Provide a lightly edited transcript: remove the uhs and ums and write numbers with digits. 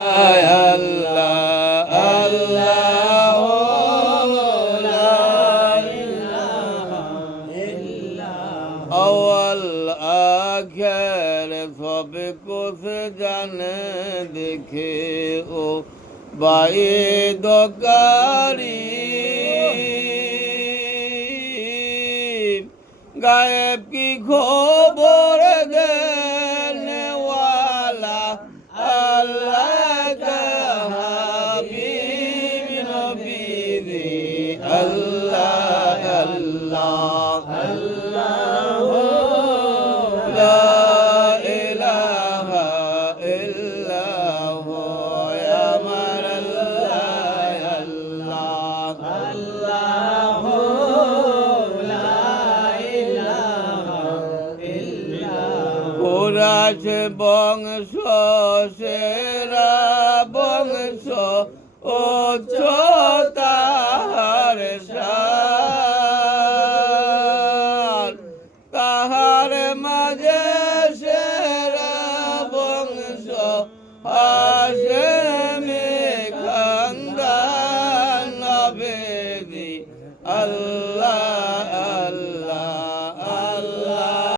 আল্লাহ আল্লাহ লা ইলাহা ইল্লাল্লাহ আওয়াল আখির সব কুছ জানে দেখে ও বাঈদকারী গায়েব কি খবর দেনে ওয়ালা আল্লাহ হাবিব নবী আল্লাহ আল্লাহ আল্লাহ লা ইলাহা ইল্লাল্লাহ আমার আল্লাহ আল্লাহ আল্লাহ কুরাইশ বংশ সেরা বংশ তাহার শান তাহার মাঝে সেরা বংশ হাশেমি খানদান নবী আল্লাহ